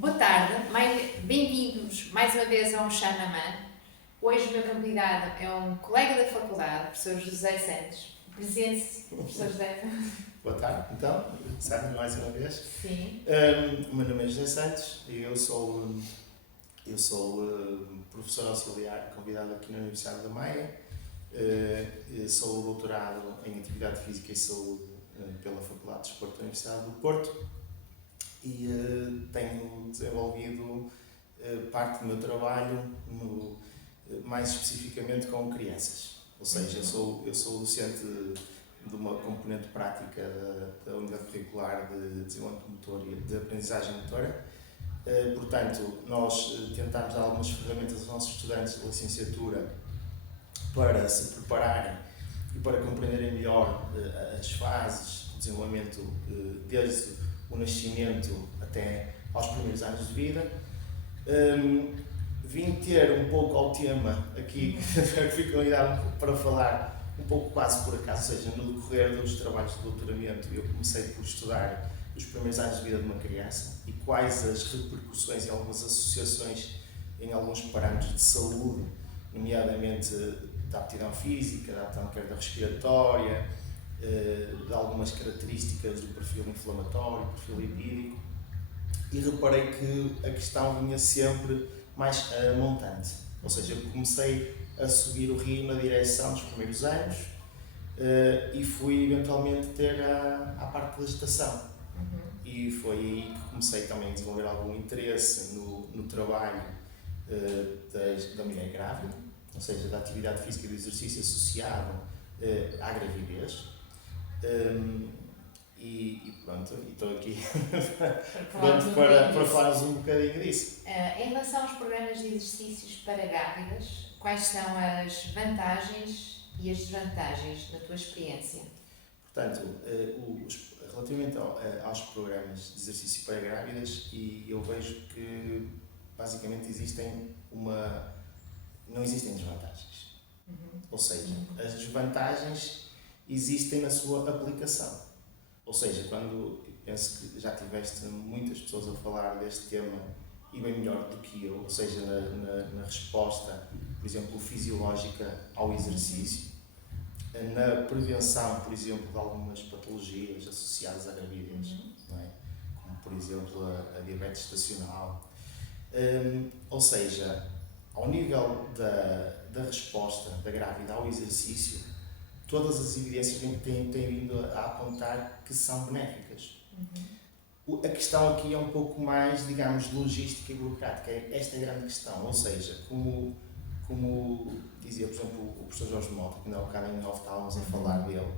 Boa tarde, bem-vindos mais uma vez ao Xanamã. Hoje o meu convidado é um colega da faculdade, o professor José Santos. Presente-se, professor José. Boa tarde, então, Sandra, mais uma vez. Sim. O meu nome é José Santos e eu sou professor auxiliar convidado aqui na Universidade da Maia. Sou doutorado em Atividade Física e Saúde pela Faculdade de Desporto da Universidade do Porto e tenho desenvolvido parte do meu trabalho mais especificamente com crianças. Ou seja, eu sou docente de uma componente prática da Unidade Curricular de Desenvolvimento Motor e de Aprendizagem Motora. Portanto, nós tentamos dar algumas ferramentas aos nossos estudantes de licenciatura para se prepararem e para compreenderem melhor as fases do desenvolvimento desde o nascimento até aos primeiros anos de vida. Vim ter um pouco ao tema aqui que fui convidado para falar um pouco quase por acaso, ou seja, no decorrer dos trabalhos de doutoramento eu comecei por estudar os primeiros anos de vida de uma criança e quais as repercussões e algumas associações em alguns parâmetros de saúde, nomeadamente da aptidão física, da aptidão cardiorrespiratória, de algumas características do perfil inflamatório, perfil lipídico, e reparei que a questão vinha sempre mais montante, ou seja, eu comecei a subir o rio na direção dos primeiros anos e fui eventualmente ter à parte da gestação. E foi aí que comecei também a desenvolver algum interesse no trabalho da mulher grávida, ou seja, da atividade física e do exercício associado à gravidez. E pronto, estou aqui para falarmos um bocadinho disso. Em relação aos programas de exercícios para grávidas, quais são as vantagens e as desvantagens na tua experiência? Portanto, relativamente aos programas de exercício para grávidas, e eu vejo que basicamente não existem desvantagens. Ou seja, as desvantagens existem na sua aplicação. Ou seja, quando penso que já tiveste muitas pessoas a falar deste tema e bem melhor do que eu, ou seja, na resposta, por exemplo, fisiológica ao exercício, na prevenção, por exemplo, de algumas patologias associadas à gravidez, não é? Como, por exemplo, a diabetes gestacional. Ou seja, ao nível da resposta da grávida ao exercício, todas as evidências têm vindo a apontar que são benéficas. A questão aqui é um pouco mais, digamos, logística e burocrática. Esta é a grande questão, ou seja, como dizia, por exemplo, o professor Jorge Mota, que ainda há bocado em off estávamos a falar dele,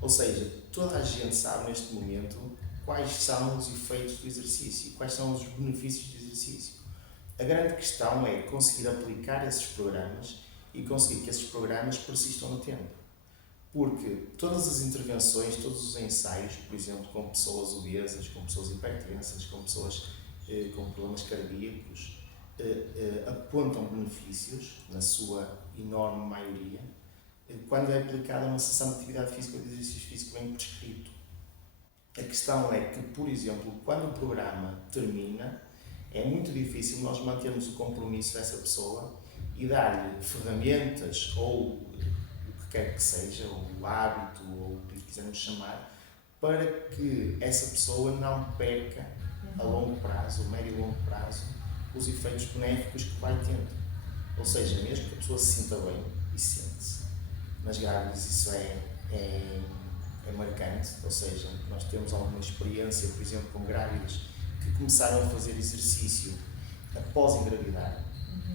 ou seja, toda a gente sabe neste momento quais são os efeitos do exercício, quais são os benefícios do exercício. A grande questão é conseguir aplicar esses programas e conseguir que esses programas persistam no tempo. Porque todas as intervenções, todos os ensaios, por exemplo, com pessoas obesas, com pessoas hipertensas, com pessoas com problemas cardíacos, apontam benefícios, na sua enorme maioria, quando é aplicada uma sessão de atividade física ou de exercício físico bem prescrito. A questão é que, por exemplo, quando o programa termina, é muito difícil nós mantermos o compromisso dessa pessoa e dar-lhe ferramentas ou quer que seja, ou o hábito, ou o que quisermos chamar, para que essa pessoa não perca a longo prazo, a médio e longo prazo, os efeitos benéficos que vai tendo. Ou seja, mesmo que a pessoa se sinta bem, e sente-se, nas grávidas isso é marcante, ou seja, nós temos alguma experiência, por exemplo, com grávidas que começaram a fazer exercício após engravidar,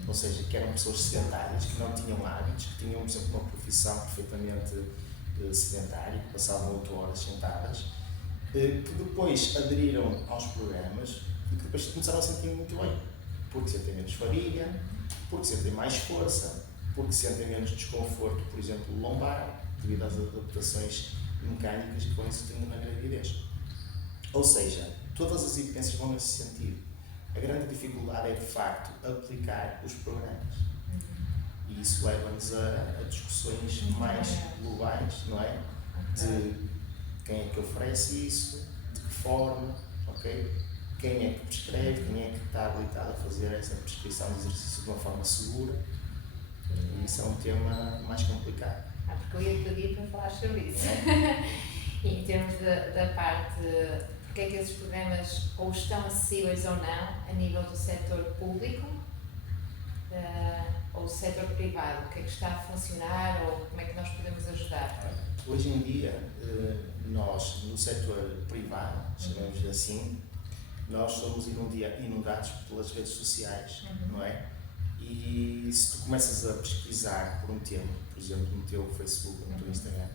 ou seja, que eram pessoas sedentárias, que não tinham hábitos, que tinham, por exemplo, uma profissão perfeitamente sedentária, que passavam 8 horas sentadas, que depois aderiram aos programas e que depois começaram a sentir muito bem, porque sentem menos fadiga, porque sentem mais força, porque sentem menos desconforto, por exemplo, lombar, devido às adaptações mecânicas que vão existindo na gravidez. Ou seja, todas as evidências vão nesse sentido. A grande dificuldade é, de facto, aplicar os programas. E isso leva-nos a discussões mais globais, não é? De quem é que oferece isso, de que forma, ok? quem é que prescreve, quem é que está habilitado a fazer essa prescrição de exercício de uma forma segura. E isso é um tema mais complicado. Porque eu ia pedir para falar sobre isso. E em termos da parte, porque é que esses programas ou estão acessíveis ou não a nível do setor público ou do setor privado, o que é que está a funcionar ou como é que nós podemos ajudar? Hoje em dia, nós no setor privado, chamamos assim, nós somos inundados pelas redes sociais, não é? E se tu começas a pesquisar por um tema, por exemplo, no teu Facebook ou no teu Instagram,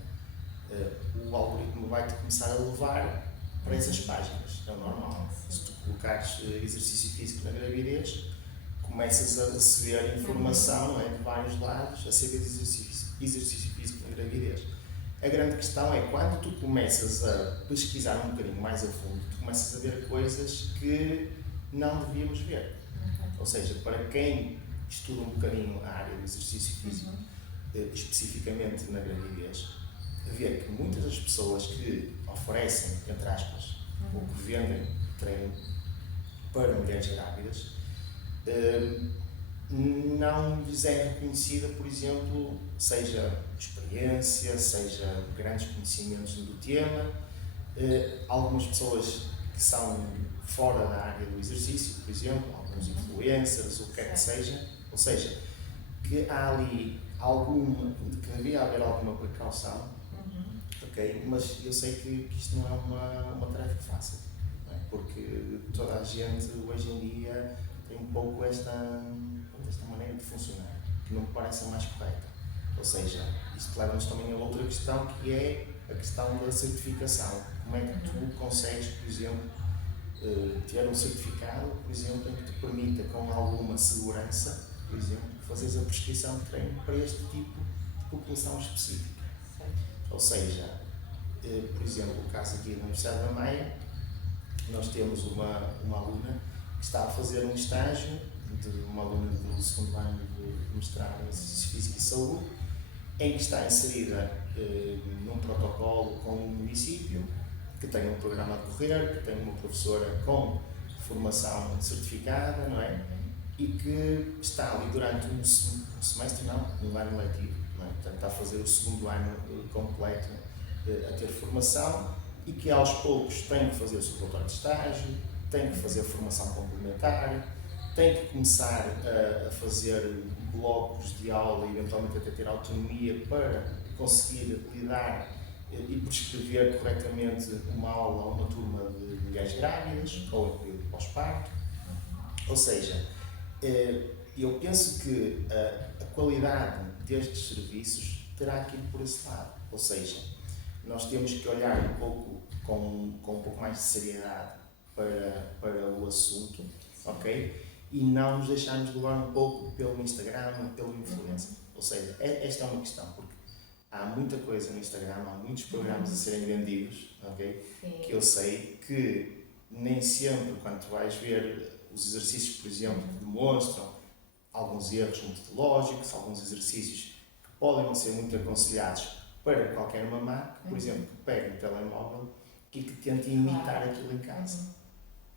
o algoritmo vai-te começar a levar para essas páginas, é o normal. Se tu colocares exercício físico na gravidez, começas a receber informação, não é, de vários lados acerca de exercício físico na gravidez. A grande questão é quando tu começas a pesquisar um bocadinho mais a fundo, tu começas a ver coisas que não devíamos ver. Ou seja, para quem estuda um bocadinho a área do exercício físico, especificamente na gravidez, vê que muitas das pessoas que oferecem, entre aspas, ou que vendem treino para mulheres grávidas, não lhes é reconhecida, por exemplo, seja experiência, seja grandes conhecimentos do tema. Algumas pessoas que são fora da área do exercício, por exemplo, alguns influencers, o que quer que seja, ou seja, que há ali que devia haver alguma precaução, ok? Mas eu sei que isto não é uma tarefa fácil, não é? Porque toda a gente hoje em dia tem um pouco esta maneira de funcionar, que não me parece a mais correta. Ou seja, isto leva-nos também a outra questão, que é a questão da certificação. Como é que tu consegues, por exemplo, ter um certificado, por exemplo, em que te permita, com alguma segurança, por exemplo, fazeres a prescrição de treino para este tipo de população específica. Ou seja, por exemplo, o caso aqui na Universidade da Maia, nós temos uma aluna que está a fazer um estágio de uma aluna do segundo ano de mestrado em Exercício Físico e Saúde, em que está inserida num protocolo com um município, que tem um programa a correr, que tem uma professora com formação certificada, não é? E que está ali durante um semestre, um ano letivo, não é? Portanto, está a fazer o segundo ano completo a ter formação e que aos poucos tem que fazer o seu relatório de estágio, tem que fazer formação complementar, tem que começar a fazer blocos de aula e eventualmente até ter autonomia para conseguir lidar e prescrever corretamente uma aula a uma turma de mulheres grávidas ou em período pós-parto. Ou seja, eu penso que a qualidade destes serviços terá que ir por esse lado. Ou seja, nós temos que olhar um pouco com um pouco mais de seriedade para o assunto, ok? E não nos deixarmos levar um pouco pelo Instagram, pelo influencer. Ou seja, esta é uma questão, porque há muita coisa no Instagram, há muitos programas a serem vendidos, ok? Que eu sei que nem sempre, quando tu vais ver os exercícios, por exemplo, que demonstram alguns erros metodológicos, alguns exercícios que podem não ser muito aconselhados para qualquer mamã, que, por exemplo, que pegue um telemóvel e que tente imitar aquilo em casa.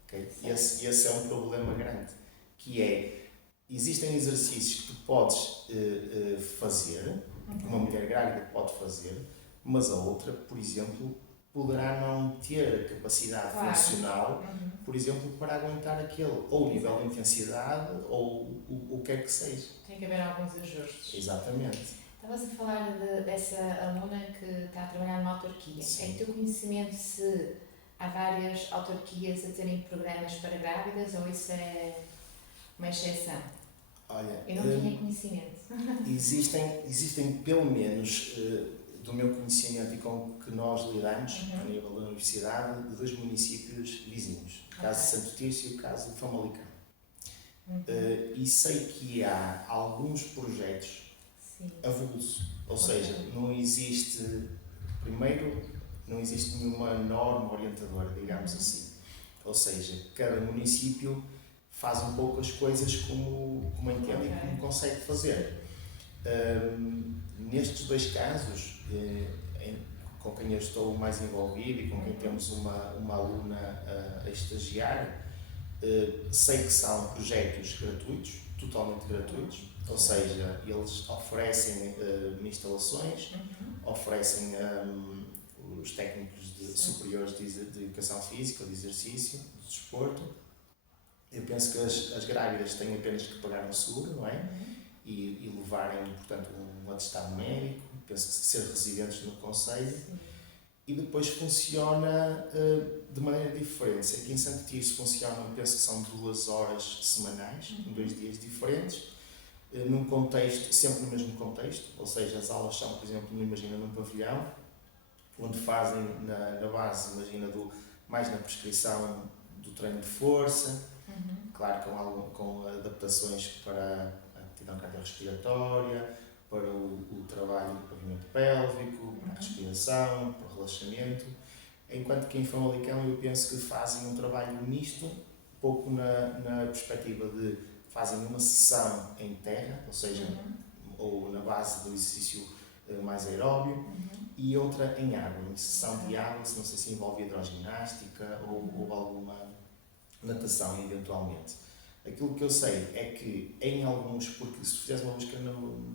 Okay? Esse é um problema grande, que é, existem exercícios que tu podes fazer, que uma mulher grávida pode fazer, mas a outra, por exemplo, poderá não ter a capacidade funcional, por exemplo, para aguentar aquele, ou o nível de intensidade, ou o que é que seja. Tem que haver alguns ajustes. Exatamente. Estavas a falar dessa aluna que está a trabalhar numa autarquia. Sim. É do teu conhecimento se há várias autarquias a terem programas para grávidas ou isso é uma exceção? Olha, eu não tinha conhecimento. Existem pelo menos, do meu conhecimento e com o que nós lidamos, a nível da universidade, de 2 municípios vizinhos. O caso de Santo Tirso e o caso de Famalicão. E sei que há alguns projetos avulso, ou seja, não existe nenhuma norma orientadora, digamos assim. Ou seja, cada município faz um pouco as coisas como entende e como consegue fazer. Nestes 2 casos, com quem eu estou mais envolvido e com quem temos uma aluna a estagiar, Sei que são projetos gratuitos, totalmente gratuitos, ou seja, eles oferecem instalações, oferecem os técnicos superiores de educação física, de exercício, de desporto. Eu penso que as grávidas têm apenas que pagar um seguro, não é? E levarem, portanto, um atestado médico, penso que ser residentes no concelho. E depois funciona de maneira diferente. Aqui em Santo Tirso funciona, penso que são 2 horas semanais, em 2 dias diferentes, num contexto, sempre no mesmo contexto, ou seja, as aulas são, por exemplo, imagina num pavilhão, onde fazem na base, imagina, mais na prescrição do treino de força, claro, com adaptações para a aptidão cardiorrespiratória, para o trabalho do pavimento pélvico, para a respiração, para o relaxamento, enquanto que em Famalicão eu penso que fazem um trabalho misto, um pouco na perspectiva de fazem uma sessão em terra, ou seja, ou na base do exercício mais aeróbio, e outra em água, em sessão de água, não sei se envolve hidroginástica ou alguma natação eventualmente. Aquilo que eu sei é que em alguns, porque se fizeres uma busca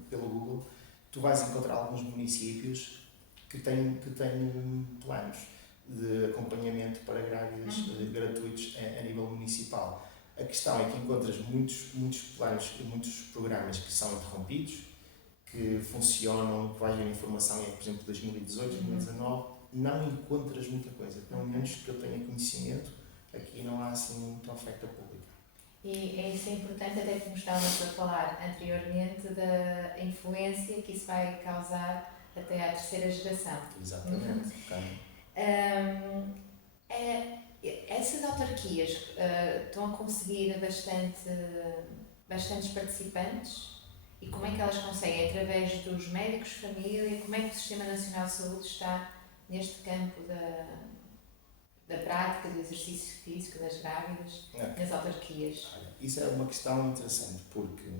pelo Google, tu vais encontrar alguns municípios que têm planos de acompanhamento para grávidas gratuitos a nível municipal. A questão é que encontras muitos planos e muitos programas que são interrompidos, que funcionam, que vais ver informação, por exemplo, 2018, 2019, não encontras muita coisa. Pelo menos que eu tenha conhecimento, aqui não há assim muita oferta pública. E isso é importante, até que nos estávamos a falar anteriormente da influência que isso vai causar até à terceira geração. Exatamente. Essas autarquias estão a conseguir bastantes participantes, e como é que elas conseguem? Através dos médicos de família? Como é que o Sistema Nacional de Saúde está neste campo da prática do exercício físico das grávidas nas autarquias? Isso é uma questão interessante, porque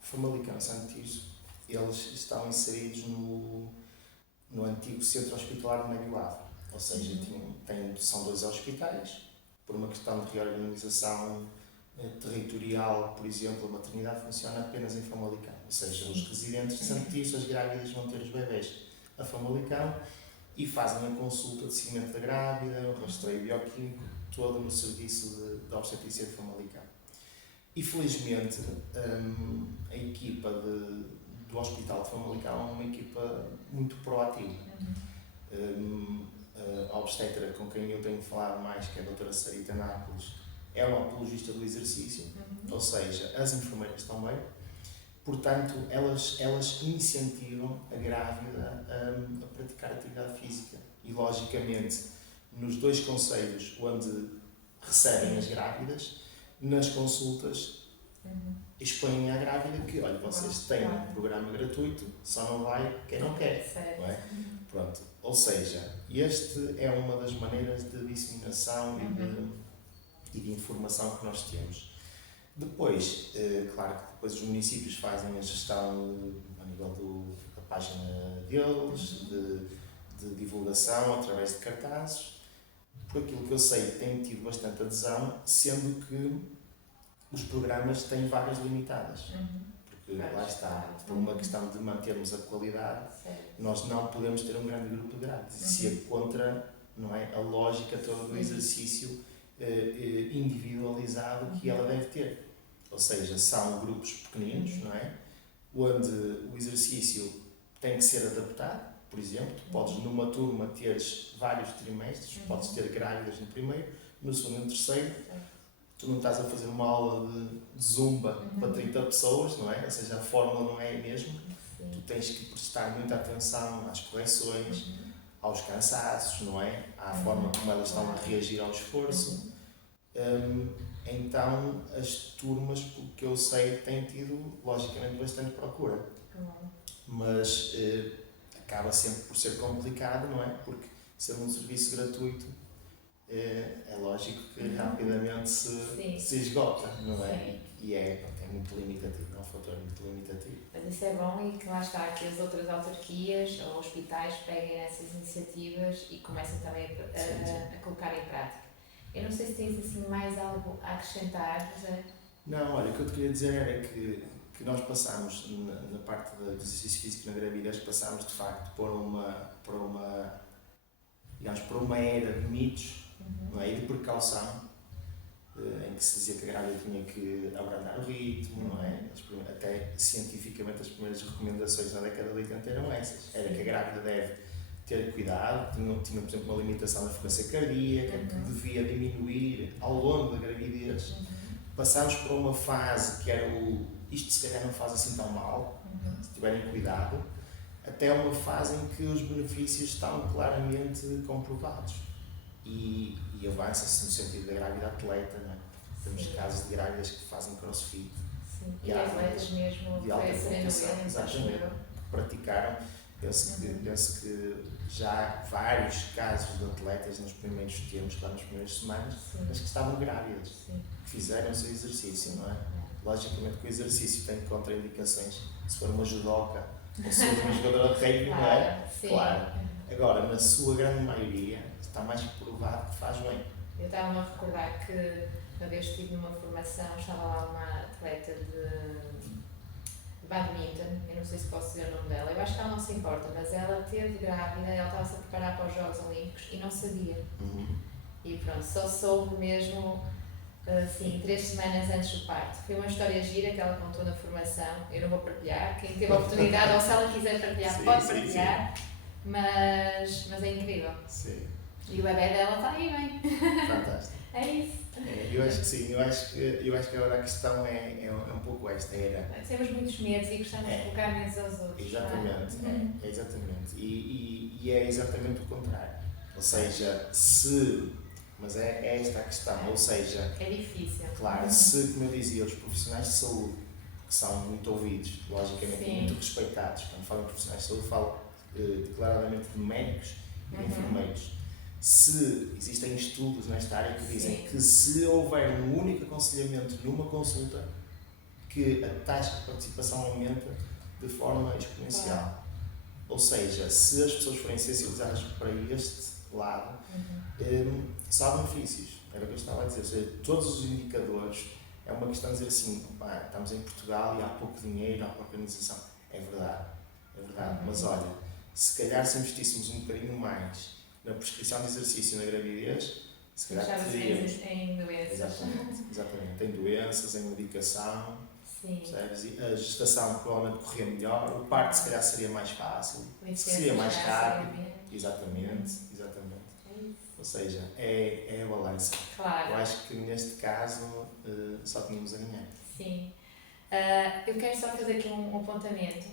Famalicão e Santo Tirso, eles estão inseridos no antigo Centro Hospitalar de Médio Ave, ou seja, são 2 hospitais, por uma questão de reorganização territorial, por exemplo, a maternidade funciona apenas em Famalicão, ou seja, os residentes de Santo Tirso, as grávidas vão ter os bebés a Famalicão e fazem a consulta de seguimento da grávida, o rastreio bioquímico, todo no serviço de obstetrícia de Famalicão. E felizmente a equipa do Hospital de Famalicão é uma equipa muito proativa. A obstetra com quem eu tenho falado mais, que é a doutora Sarita Nápoles, é uma apologista do exercício, ou seja, as enfermeiras também. Portanto, elas incentivam a grávida a praticar atividade física. E, logicamente, nos 2 concelhos onde recebem as grávidas, nas consultas, expõem à grávida que, olha, vocês têm um programa gratuito, só não vai quem não quer. Não é? Pronto. Ou seja, este é uma das maneiras de disseminação e de informação que nós temos. Depois, claro que depois os municípios fazem a gestão a nível da página deles, de divulgação através de cartazes. Por aquilo que eu sei, tem tido bastante adesão, sendo que os programas têm vagas limitadas. Porque lá está, por uma questão de mantermos a qualidade, nós não podemos ter um grande grupo de grávidas. Isso é contra, não é, a lógica toda do exercício individualizado que ela deve ter. Ou seja, são grupos pequeninos, não é? Onde o exercício tem que ser adaptado. Por exemplo, tu podes numa turma teres vários trimestres, podes ter grávidas no primeiro, no segundo e no terceiro. Tu não estás a fazer uma aula de zumba para 30 pessoas, não é? Ou seja, a fórmula não é a mesma. Tu tens que prestar muita atenção às correções, aos cansaços, não é? À forma como elas estão a reagir ao esforço. Então, as turmas, pelo que eu sei, têm tido, logicamente, bastante procura. Mas acaba sempre por ser complicado, não é? Porque, sendo um serviço gratuito, é lógico que rapidamente se esgota, não é? E é muito limitativo, é um fator muito limitativo. Mas isso é bom, e que lá está, que as outras autarquias ou hospitais peguem essas iniciativas e comecem também a colocar em prática. Eu não sei se tens assim mais algo a acrescentar, José. Não, olha, o que eu te queria dizer era que nós passámos, na parte do exercício físico na gravidez, passámos de facto por uma era de mitos, não é? E de precaução, em que se dizia que a grávida tinha que abrandar o ritmo, não é? Até cientificamente as primeiras recomendações na década de 80 eram essas. Era que a grávida deve ter cuidado, tinha por exemplo uma limitação da frequência cardíaca, que devia diminuir ao longo da gravidez. Passámos por uma fase que era isto se calhar não faz assim tão mal, se tiverem cuidado, até uma fase em que os benefícios estão claramente comprovados. E avança-se no sentido da grávida atleta, não é? Temos casos de grávidas que fazem crossfit. Sim, e atletas mesmo, de alta competição, exatamente, que praticaram. Penso que já há vários casos de atletas nos primeiros tempos, lá nas primeiras semanas, mas que estavam grávidas, que fizeram o seu exercício, não é? Logicamente que o exercício tem contraindicações, se for uma judoca ou se for uma jogadora de rugby, não é? Claro. Agora, na sua grande maioria, está mais que provado que faz bem. Eu estava-me a recordar que uma vez estive numa formação, estava lá uma atleta de badminton, eu não sei se posso dizer o nome dela, eu acho que ela não se importa, mas ela teve grávida, ela estava-se a preparar para os Jogos Olímpicos e não sabia. E pronto, só soube mesmo, assim, 3 semanas antes do parto. Foi uma história gira que ela contou na formação, eu não vou partilhar, quem teve a oportunidade ou se ela quiser partilhar, pode partilhar, mas é incrível. Sim. E o bebê dela está aí bem. Fantástico. É isso. Eu acho que sim, eu acho que agora a questão é um pouco esta, era... Temos muitos medos e gostamos de colocar medos aos outros. Exatamente, é exatamente. E é exatamente o contrário. Ou seja, mas é esta a questão, ou seja... É difícil. Claro, se, como eu dizia, os profissionais de saúde, que são muito ouvidos, logicamente, muito respeitados, quando falam de profissionais de saúde, falo declaradamente de médicos e de enfermeiros. Se existem estudos nesta área que dizem que se houver um único aconselhamento numa consulta, que a taxa de participação aumenta de forma exponencial. Ou seja, se as pessoas forem sensibilizadas para este lado, só há benefícios. Era o que eu estava a dizer. Ou seja, todos os indicadores, é uma questão de dizer assim, estamos em Portugal e há pouco dinheiro, há pouca organização. É verdade, mas olha, se calhar se investíssemos um bocadinho mais na prescrição de exercício na gravidez, se calhar teríamos em doenças. Exatamente, em doenças, em medicação, a gestação provavelmente corria melhor, o parto se calhar seria mais fácil, seria mais rápido. Exatamente. Ou seja, é a balança. Claro. Eu acho que neste caso só tínhamos a ganhar. Sim. Eu quero só fazer aqui um apontamento,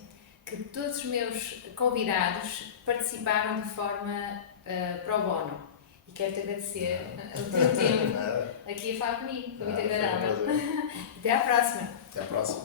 que todos os meus convidados participaram de forma pro bono. E quero-te agradecer o teu tempo aqui a falar comigo. Foi muito agradável. Até à próxima. Até à próxima.